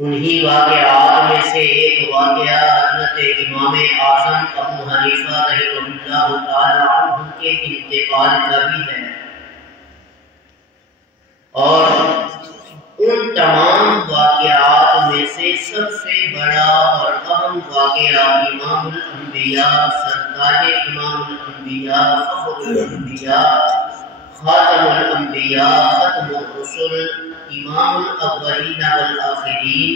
انہی واقعات میں سے ایک واقعہ حضرت امام اعظم ابو حنیفہ رحمہ اللہ تعالی عنہ کے انتقال کا بھی ہے، اور ان تمام واقعات میں سے سب سے بڑا اور اہم واقعہ امام الانبیاء، سرتاج امام الانبیاء، فخر الانبیاء، خاتم الانبیاء، ختم الرسل، امام الاولین والآخرین،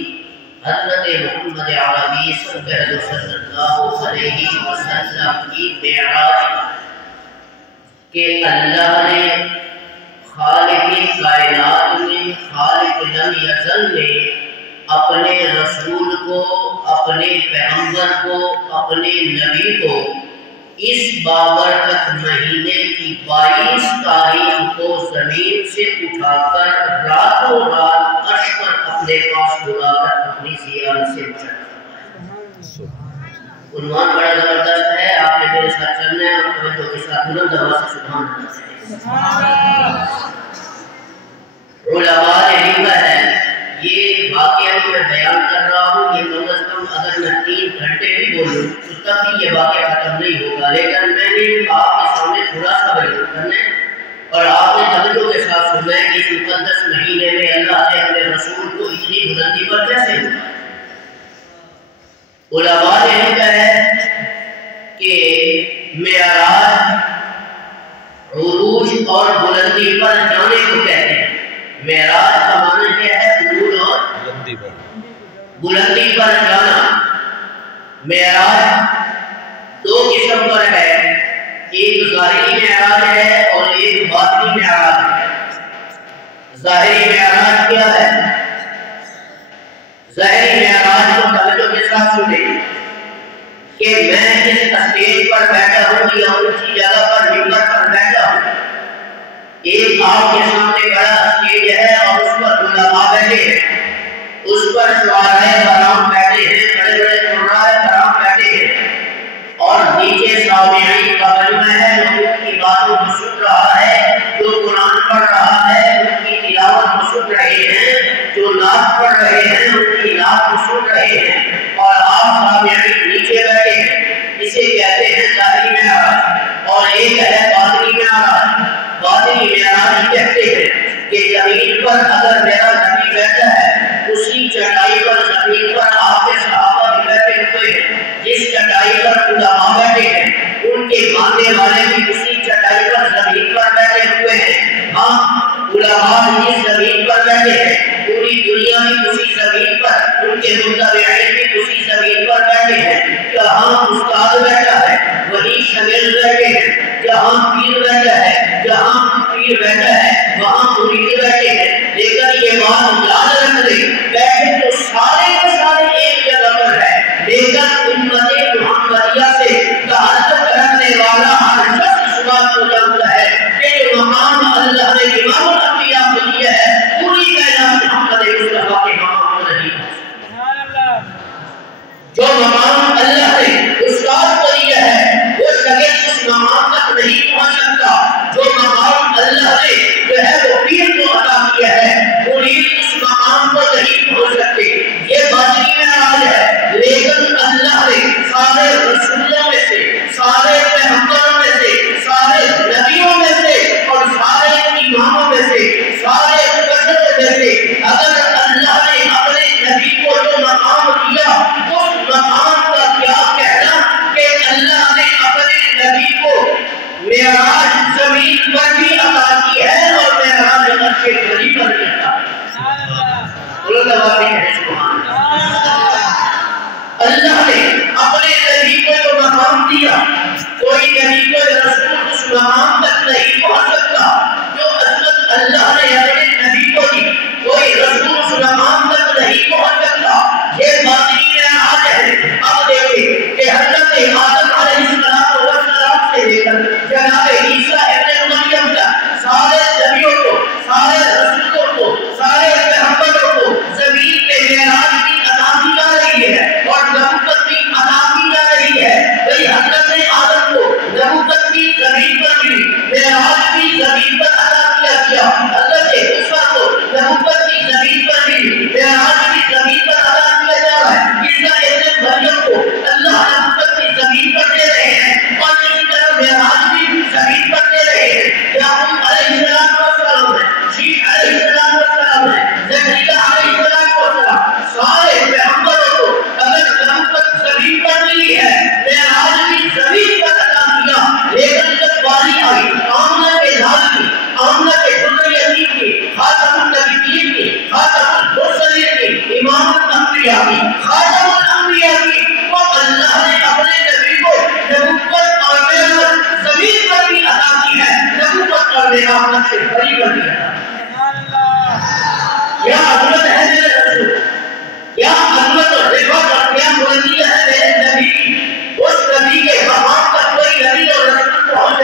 حضرت محمد عربی صلی اللہ علیہ وسلم کی معراج کہ اللہ نے، خالق کائنات نے، خالق لم یزل نے اپنے رسول کو، اپنے پیغمبر کو، اپنے نبی کو اس بابرکت مہینے کی 22 تاریخ کو زمین سے اٹھا کر راتوں رات عرش پر اپنے پاس بلا کر اپنی زیارت سے مشرف۔ عنوان بڑا زبردست ہے، آپ نے میرے ساتھ چلنا ہے اور توجہ کے ساتھ بلند آواز سے سبحان اللہ۔ علماء نے لکھا ہے، یہ واقعہ میں بیان کر رہا ہوں، یہ کم از کم اگر میں 3 گھنٹے بھی بولوں تو تب بھی یہ واقعہ ختم نہیں ہوگا، لیکن میں نے آپ کے سامنے تھوڑا سا بیان کرنا ہے اور آپ نے توجہ کے ساتھ سننا ہے کہ اس مقدس مہینے میں اللہ نے اپنے رسول کو اتنی بلندی پر کیسے بلایا۔ علماء نے لکھا ہے کہ معراج عروج اور بلندی پر جانے کو کہتے ہیں۔ معراج کا معنی کیا ہے؟ عروج اور بلندی پر جانا۔ معراج 2 قسم پر ہے، ایک ظاہری معراج ہے اور ایک باطنی معراج ہے۔ ظاہری معراج کیا ہے؟ ظاہری معراج کو توجہ کے ساتھ سنیں کہ میں جس اسٹیج پر بیٹھا ہوں یا اونچی جگہ پر ممبر پر بیٹھا ہوں، ایک آپ کے سامنے بڑا اسٹیج ہے اور اس پر علماء بیٹھے ہیں، اس پر شعراء کرام بیٹھے ہیں، بڑے بڑے قراء کرام بیٹھے ہیں، اور نیچے سامعین کا مجمع ہے جو ان کی باتوں کو سن رہا ہے، جو قرآن پڑھ رہا ہے ان کی تلاوت کو سن رہے ہیں، جو نعت پڑھ رہے ہیں ان کی نعت کو سن رہے ہیں، اور آپ سامعین نیچے بیٹھے ہیں۔ اسے کہتے ہیں ظاہری معراج، اور ایک ہے باطنی معراج۔ باطنی معراج کہتے ہیں کہ زمین پر اگر میرا نبی بیٹھا ہے، اسی چٹائی پر زمین پر آپ کے صحابہ بھی بیٹھے ہوئے ہیں، جس چٹائی پر علماء بیٹھے ہیں ان کے ماننے والے بھی اسی چٹائی پر زمین پر بیٹھے ہوئے ہیں۔ ہاں، علماء جس زمین پر بیٹھے ہیں پوری دنیا بھی اسی زمین پر، ان کے متبعین بھی اسی زمین پر بیٹھے ہیں۔ جہاں استاد بیٹھا ہے وہیں شاگرد بیٹھے ہیں، جہاں پیر بیٹھا ہے، جہاں پیر بیٹھا ہے وہاں مرید بیٹھے ہیں۔ لیکن یہ بات یاد رکھ لیں، بیٹھے تو سارے کے سارے ایک جگہ پر ہے، لیکن امت محمدیہ سے تعلق رکھنے والا ہر شخص اس بات کو جانتا ہے کہ جو مقام اللہ نے امام الانبیاء کو دیا ہے پوری کائنات محمد مصطفیٰ کے مقام پر نہیں ہے۔ جو مقام اللہ نے استاد کو دیا ہے وہ شاگرد اس مقام تک نہیں پہنچ سکتا، جو مقام اللہ نے جو ہے وہ پیر کو عطا کیا ہے مرید اس مقام کو نہیں پہنچ سکتے۔ یہ باطنی معراج ہے، لیکن اللہ نے سارے رسولوں میں سے، سارے پیغمبروں میں سے، سارے نبیوں میں سے اور سارے اماموں میں سے، سارے بشر میں سے اگر اللہ نے اپنے نبی کو جو مقام دیا اس مقام کا کیا کہنا کہ اللہ نے اپنے نبی کو معراج زمین پر بھی عطا کی ہے اور معراج عرش بری پر بھی عطا اللہ نے اپنے نبی کو جو مقام دیا، کوئی نبی کو رسول اس مقام تک نہیں پہنچ سکتا جو عظمت اللہ نے اپنے نبی کو دی، کوئی رسول اس مقام تک نہیں پہنچ سکتا۔ یہ باطنی معراج ہے۔ اب دیکھیں کہ حضرت آدم علیہ السلام سے لے کر جناب عیسیٰ ابن مریم تک سارے نبیوں کو، سارے رسولوں کو، سارے پیغمبروں کو زمین پہ معراج کی عطا کی جا رہی ہے اور نبوت کی عطا کی جا رہی ہے۔ وہی حضرت آدم کو نبوت کی زمین پر ملی، معراج کی الانبیاء کی، خاتم الانبیاء کی، وہ اللہ نے اپنے نبی کو نبوت اور معراج زمین پر بھی عطا کی ہے، نبوت اور معراج سے بڑی کر دیا۔ کیا عظمت ہے میرے رسول، کیا عظمت اور رفعت اور کیا بلندی ہے میرے نبی کی۔ اس نبی کے مقام تک کوئی نبی اور رسول پہنچ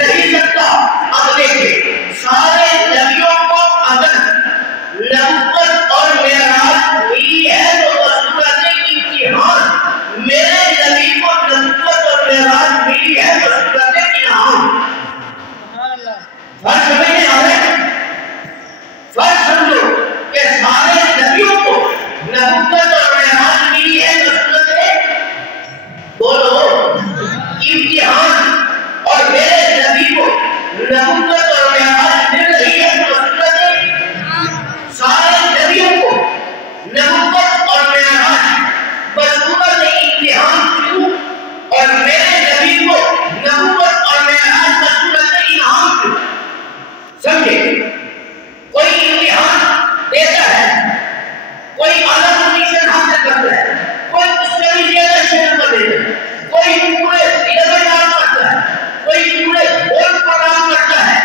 نہیں سکتا۔ اب دیکھیں سارے نبیوں کو اگر نبوت اور معراج ملی ہے تو بصورت امتحان، میرے نبی کو نبوت اور معراج ملی ہے بصورت انعام۔ فرق سمجھنے آ رہا ہے؟ فرق سمجھو کہ سارے نبیوں کو نبوت اور معراج ملی ہے بصورت بولو امتحان، اور میرے نبی کو نبوت اور معراج مل رہی ہے بصورت سارے نبیوں کو نبوت اور معراج بصورت امتحان کیوں، اور میرے نبی کو نبوت اور معراج بصورت انعام کیوں؟ سمجھے؟ کوئی امتحان دیتا ہے، کوئی اعلیٰ پوزیشن حاصل کرتا ہے، کوئی اس سے بھی زیادہ شہر کر دیتا ہے، کوئی پورے ادھر کام کرتا ہے، کوئی پورے گول پر کام کرتا ہے۔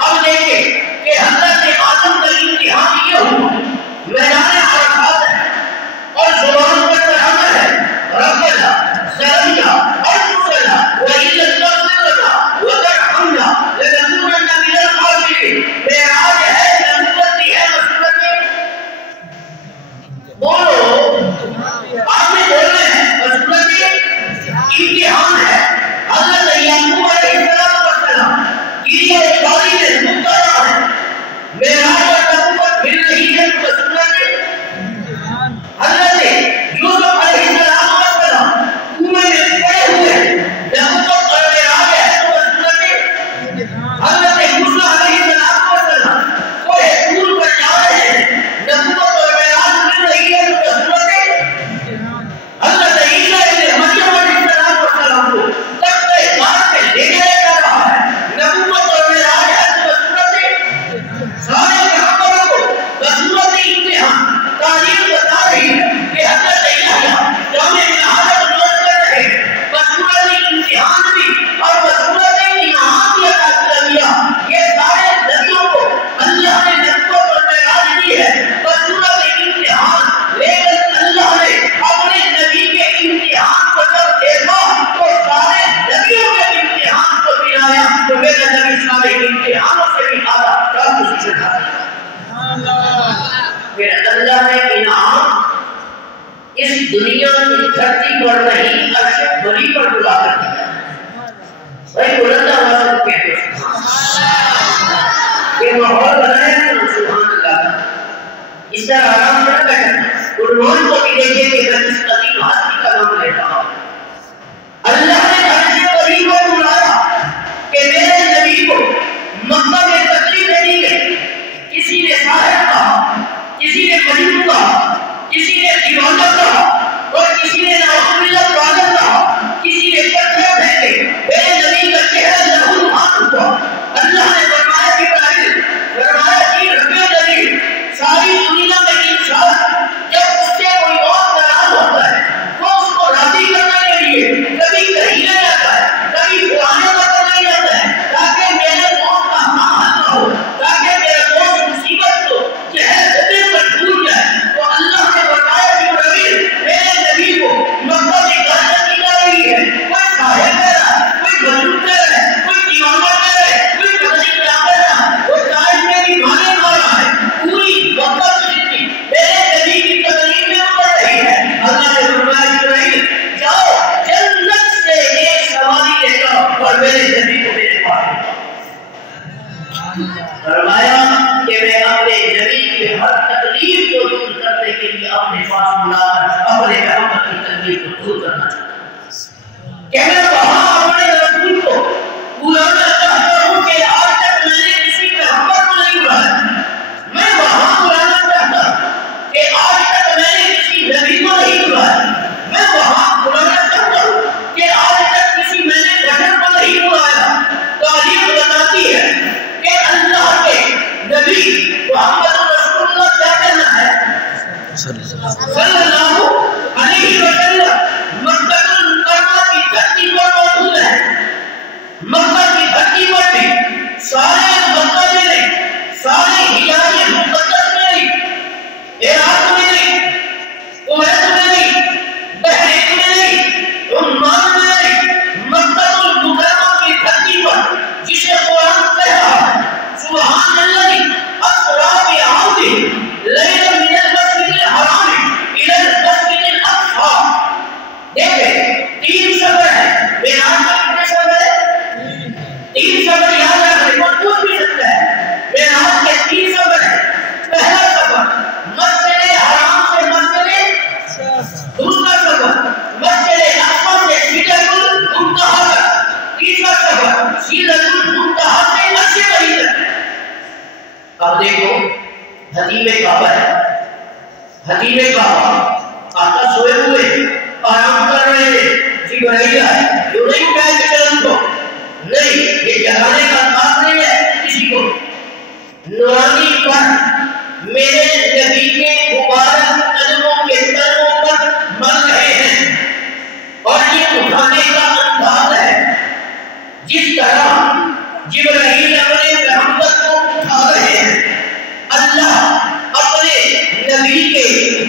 اب دیکھیں کہ حضرت آدم کا امتحان یہ ہوا، میدان عرفات ہے اور زبان پر برابر ہے، ربنا ظلمنا انفسنا وان لم تغفر لنا وترحمنا لنكونن من الخاسرین۔ معراج ہے، نبوت بھی ہے بصورت بولو آپ نے بولنا ہے بصورت امتحان ہے۔ حضرت یعقوب علیہ السلام کی یہ باری میں مبتلا ہے، معراج اور نبوت مل رہی ہے بصورت۔ حضرت یوسف علیہ السلام کنویں میں پڑے ہوئے ہیں، نبوت اور معراج ہے بصورت۔ حضرت موسیٰ علیہ السلام کوہ طور پر جا رہے ہیں، نبوت اور معراج مل رہی ہے بصورت۔ حضرت عیسیٰ ابن مریم علیہ السلام کو تختۂ غار پہ لے جایا جا رہا ہے، نبوت اور معراج ہے بصورت۔ سارے پیغمبروں کو بصورت امتحان تعلیم بتا رہی ہے کہ حضرت یحییٰ جامع شہادت نوش کر رہے ہیں، بصورت امتحان بھی اور بصورت انعام بھی عطا کر دیا۔ یہ سارے نبیوں کو اللہ نے نبوت اور معراج دی ہے بصورت امتحان، لیکن اللہ نے اپنے نبی کے امتحان کو جب دیکھا تو سارے نبیوں کے امتحان کو گرایا تو میرا نبی سارے امتحانوں سے بھی اعلیٰ پوزیشن حاصل کیا۔ پھر اللہ نے انعام اس دنیا کی دھرتی پر نہیں عرش بری پر بلا کر دیا۔ بھائی بلند آواز سے کہتے ہیں یہ ماحول بنایا تو سبحان اللہ، اس طرح آرام سے نہ بیٹھنا۔ عنوان کو بھی دیکھیں کہ میں اس قدیم ہستی کا نام لیتا ہوں۔ اللہ نے عرش بری کو بلایا کہ میرے نبی کو مکہ میں تکلیف دی گئی، کسی نے ساحر کہا، کسی نے مجنون کہا، کسی نے دیوانہ کہا اور کسی نے نعوذ باللہ پاگل کہا، کسی نے پتھر پھینکے، میرے نبی کا چہرہ لہوحان ہوا۔ اللہ نے فرمایا جبرائیل، فرمایا کہ رب العالمین ساری دنیا میں انسان جب اس سے کوئی اور ناراض ہوتا ہے تو اس کو راضی کرنے کے لیے کبھی کہیں نہ جاتا ہے، کبھی پرانے وقت نہیں جاتا ہے تاکہ میرے دوست کا حال نہ ہو، تاکہ میرے دوست مصیبت کو چہل قدم پر ڈھول جائے۔ تو اللہ نے بتایا جبرائیل میرے نبی کو مکہ میں گالیاں دی جا رہی ہے، کوئی ساحر کہہ رہا ہے، کوئی مجنون کہہ رہا ہے، کوئی دیوانہ کہہ رہا ہے، کوئی پتہ نہیں کیا کہہ رہا ہے، وہ طائف میں بھی گانے گا رہا ہے، پوری مکہ شریف میرے نبی کی تقریر میں اتر رہی ہے۔ اللہ نے فرمایا جبرائیل جاؤ جنت سے ایک سواری لے جاؤ اور میرے نبی کو میرے پاس لے جاؤ۔ فرمایا کہ میں اپنے نبی کی ہر تکلیف کو دور کرنے کے لیے اپنے پاس بلا کر اپنے پیغمبر کی تکلیف کو دور کرنا چاہتا ہوں کہ میں وہاں اپنے رسول کو بلانا چاہتا ہوں کہ آج تک میں نے کسی پیغمبر کو نہیں بلایا، میں وہاں بلانا چاہتا ہوں کہ آج تک میں نے کسی نبی کو نہیں بلایا، میں وہاں بلانا چاہتا ہوں کہ آج تک کسی میں نے بشر کو نہیں بلایا۔ تاریخ بتاتی ہے کہ اللہ کے نبی محمد رسول اللہ کیا کہنا ہے، اللہ علیہ وسلم مکہ المکرمہ کی دھرتی پر موجود ہے. مکہ کی دھرتی پر بھی سارے مکہ میں نہیں، سارے حجاز مقدس میں نہیں، عراق میں نہیں، کویت میں نہیں، بحرین میں نہیں، عمان میں نہیں، مکہ المکرمہ کی دھرتی پر جسے قرآن کہہ رہا ہے سبحان اللہ اسریٰ بعبدہ لیلا من المسجد الحرام الی المسجد الاقصی. دیکھیں 3 سفر ہے. معراج کا کتنے سفر ہے؟ 3 سفر یاد رکھیں، کوئی پوچھ بھی سکتا ہے. معراج کے 3 سفر ہے. پہلا سفر مسجد حرام سے مسجد، دوسرا سفر مسجد اقصی سے سدرۃ المنتہا تک، تیسرا سفر سدرۃ المنتہا سے عرش بری تک. اب دیکھو حتیم کعبہ ہے، حتیم کعبہ آقا سوئے ہوئے آرام کر رہے ہیں، جبرائیل ہے، یوں نہیں اٹھائے کہ چلن کو نہیں، یہ جگانے کا بات نہیں ہے کسی کو. نورانی پر میرے نبی کے مبارک قدموں کے تلوں پر مر رہے ہیں، اور یہ اٹھانے کا انداز ہے جس طرح جبرائیل اپنے پیغمبر کو اٹھا رہے ہیں. اللہ اپنے نبی کے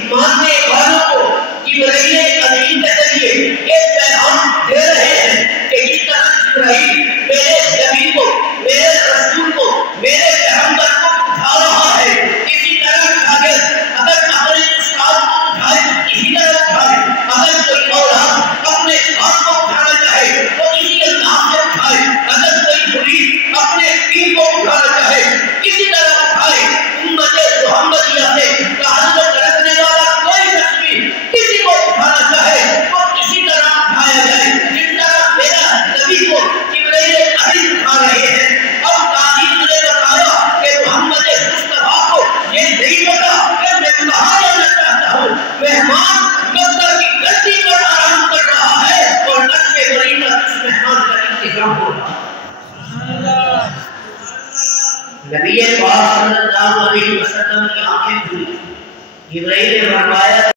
ماننے والوں کو جبرائیل امین کے ذریعے ایک پیغام دے رہے ہیں کہ جس طرح جبرائیل میرے نبی کو، میرے رسول کو، میرے پیغمبر کو اٹھا رہا ہے، اسی طرح شاگرد اگر اپنے استاد کو اٹھائے تو اسی طرح اٹھائے. اگر کوئی اولاد اپنے باپ کو اٹھانا چاہے تو اسی انداز سے اٹھائے. اگر کوئی مرید اپنے پیر کو اٹھانا چاہے اسی طرح اٹھائے. امت محمدیہ سے تعلق رکھنے والا کوئی شخص بھی کسی کو اٹھانا چاہے تو اسی طرح اٹھایا جائے جس طرح میرا نبی کو جبرائیل امین اٹھا رہے ہیں. اب تاریخ نے بتایا کہ محمد مصطفیٰ کو یہ نہیں پتا کہ میں کہاں جانا چاہتا ہوں. مہمان مکہ کی دھرتی پر آرام کر رہا ہے اور عرش بری پر اس مہمان کا انتظام ہو رہا ہے. نبی پاک صلی اللہ علیہ وسلم کی آنکھیں کھلی. جبرائیل نے فرمایا